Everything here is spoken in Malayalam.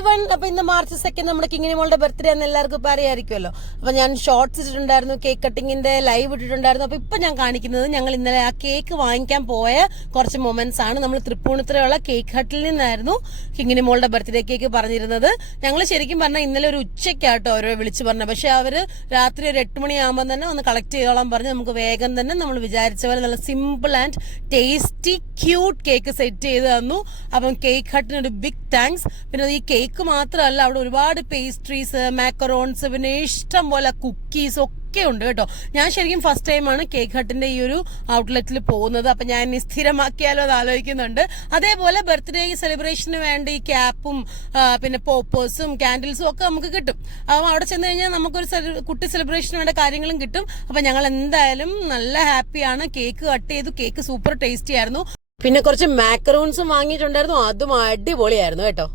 എവരിവൺ. അപ്പൊ ഇന്ന് മാർച്ച് 2 നമ്മുടെ കിങ്ങിണി മോളുടെ ബർത്ത്ഡേ എന്ന് എല്ലാവർക്കും ഇപ്പൊ അറിയാമായിരിക്കുമല്ലോ. അപ്പൊ ഞാൻ ഷോർട്സ് ഇട്ടിട്ടുണ്ടായിരുന്നു, കേക്ക് കട്ടിങ്ങിന്റെ ലൈവ് ഇട്ടിട്ടുണ്ടായിരുന്നു. അപ്പൊ ഇപ്പൊ ഞാൻ കാണിക്കുന്നത് ഞങ്ങൾ ഇന്നലെ ആ കേക്ക് വാങ്ങിക്കാൻ പോയ കുറച്ച് മൊമെന്റ്സ് ആണ്. നമ്മൾ തൃപ്പൂണിത്തുറയുള്ള കേക്ക് ഹട്ടിൽ നിന്നായിരുന്നു കിങ്ങിണി മോളുടെ ബർത്ത്ഡേ കേക്ക് പറഞ്ഞിരുന്നത്. ഞങ്ങൾ ശരിക്കും പറഞ്ഞാൽ ഇന്നലെ ഒരു ഉച്ചയ്ക്കാട്ടോ അവരെ വിളിച്ചു പറഞ്ഞത്. പക്ഷെ അവര് രാത്രി ഒരു 8 മണിയാകുമ്പോൾ തന്നെ ഒന്ന് കളക്ട് ചെയ്തോളാൻ പറഞ്ഞ് നമുക്ക് വേഗം തന്നെ നമ്മൾ വിചാരിച്ച പോലെ നല്ല simple and tasty cute cake set ചെയ്ത് തന്നു. അപ്പം കേക്ക് ഹട്ടിന് ഒരു ബിഗ് താങ്ക്സ്. പിന്നെ ഈ കേക്ക് മാത്രമല്ല, അവിടെ ഒരുപാട് പേസ്ട്രീസ്, മാക്കറോൺസ്, പിന്നെ ഇഷ്ടം പോലെ കുക്കീസ് ഒക്കെ ഉണ്ട് കേട്ടോ. ഞാൻ ശരിക്കും ഫസ്റ്റ് ടൈമാണ് കേക്ക് ഹട്ടിന്റെ ഈ ഒരു ഔട്ട്ലെറ്റിൽ പോകുന്നത്. അപ്പൊ ഞാൻ ഇനി സ്ഥിരമാക്കിയാലോ എന്ന് ആലോചിക്കുന്നുണ്ട്. അതേപോലെ ബർത്ത്ഡേ സെലിബ്രേഷന് വേണ്ട ഈ ക്യാപ്പും പിന്നെ പോപ്പേഴ്സും കാൻഡിൽസും ഒക്കെ നമുക്ക് കിട്ടും. അപ്പം അവിടെ ചെന്ന് കഴിഞ്ഞാൽ നമുക്കൊരു കുട്ടി സെലിബ്രേഷന് വേണ്ട കാര്യങ്ങളും കിട്ടും. അപ്പൊ ഞങ്ങൾ എന്തായാലും നല്ല ഹാപ്പിയാണ്. കേക്ക് കട്ട് ചെയ്തു. കേക്ക് സൂപ്പർ ടേസ്റ്റി ആയിരുന്നു. പിന്നെ കുറച്ച് മാക്കറോൺസും വാങ്ങിയിട്ടുണ്ടായിരുന്നു. അതും അടിപൊളിയായിരുന്നു കേട്ടോ.